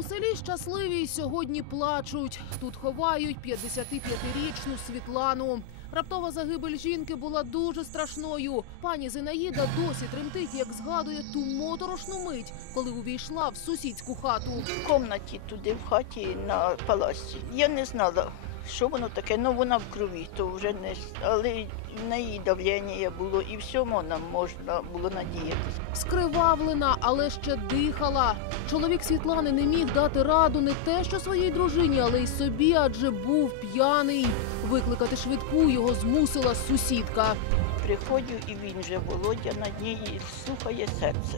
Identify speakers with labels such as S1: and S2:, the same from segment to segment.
S1: селі щасливі й сьогодні плачуть. Тут ховають 55-річну Світлану. Раптова загибель жінки була дуже страшною. Пані Зинаїда досі тремтить, як згадує ту моторошну мить, коли увійшла в сусідську хату.
S2: В кімнаті туди, в хаті на палаці. Я не знала, що воно таке, але вона в крові, то вже не... Але в неї давлення було і всьому нам можна було надіятися.
S1: Скривавлена, але ще дихала. Чоловік Світлани не міг дати раду не те, що своїй дружині, але й собі, адже був п'яний. Викликати швидку його змусила сусідка.
S2: Приходжу, і він же, Володя, над нею слухає серце.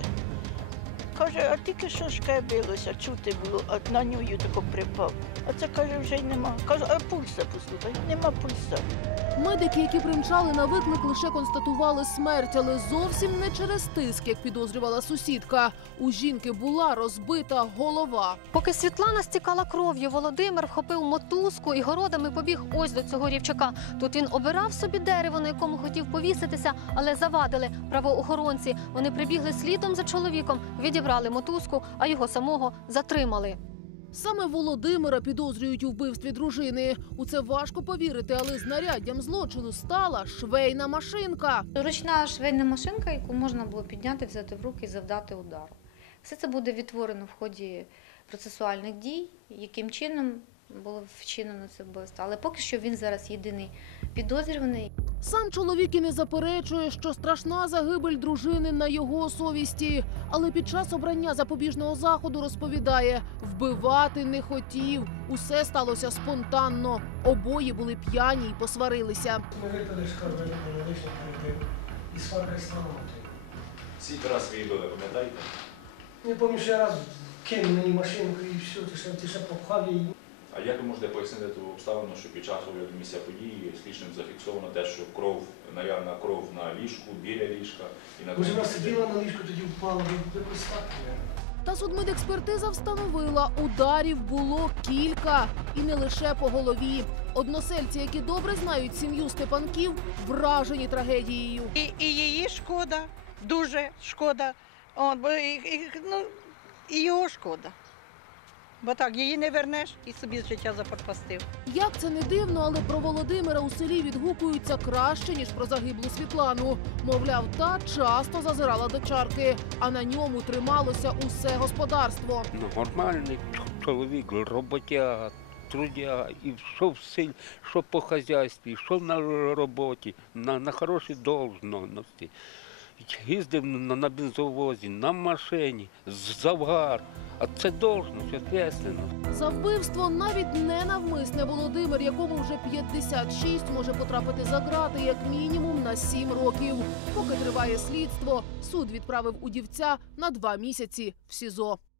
S2: Каже, а тільки що ж билося, чути було, а на нього тако припав. А це, каже, вже й нема. Кажу, а пульса послухай, нема пульса.
S1: Медики, які примчали на виклик, лише констатували смерть, але зовсім не через тиск, як підозрювала сусідка. У жінки була розбита голова.
S3: Поки Світлана стікала кров'ю, Володимир вхопив мотузку і городами побіг ось до цього рівчака. Тут він обирав собі дерево, на якому хотів повіситися, але завадили правоохоронці. Вони прибігли слідом за чоловіком, відібрали мотузку, а його самого затримали.
S1: Саме Володимира підозрюють у вбивстві дружини. У це важко повірити, але знаряддям злочину стала швейна машинка.
S4: Ручна швейна машинка, яку можна було підняти, взяти в руки і завдати удару. Все це буде відтворено в ході процесуальних дій, яким чином було вчинено це вбивство. Але поки що він зараз єдиний підозрюваний.
S1: Сам чоловік і не заперечує, що страшна загибель дружини на його совісті. Але під час обрання запобіжного заходу розповідає, вбивати не хотів. Усе сталося спонтанно. Обоє були п'яні й посварилися.
S5: Ми випили шкарбелі, не лише перебив. І сварка стала.
S6: Скільки раз ви її били, пам'ятаєте?
S5: Не пам'ятаю, що раз кинув мені машинку і все, ти ще попхав її.
S6: А як ви можете пояснити ту обставину, що під час огляду місця події слідчим зафіксовано те, що наявна кров на ліжку, біля ліжка і на
S5: Може, вона сиділа на ліжку, тоді впала, якось так.
S1: Та судмедекспертиза встановила, ударів було кілька. І не лише по голові. Односельці, які добре знають сім'ю Степанків, вражені трагедією.
S7: І її шкода, дуже шкода, і його шкода. Бо так, її не вернеш і собі життя запропастив.
S1: Як це не дивно, але про Володимира у селі відгукуються краще, ніж про загиблу Світлану. Мовляв, та часто зазирала до чарки, а на ньому трималося усе господарство.
S8: Нормальний чоловік, роботяга, трудяга, і що в селі, що по хазяйстві, що на роботі, на хорошій должності. Їздив на бензовозі, на машині, завгар. А це должность, відповідальність.
S1: За вбивство навіть ненавмисне Володимир, якому вже 56, може потрапити за ґрати як мінімум на 7 років. Поки триває слідство, суд відправив удівця на 2 місяці в СІЗО.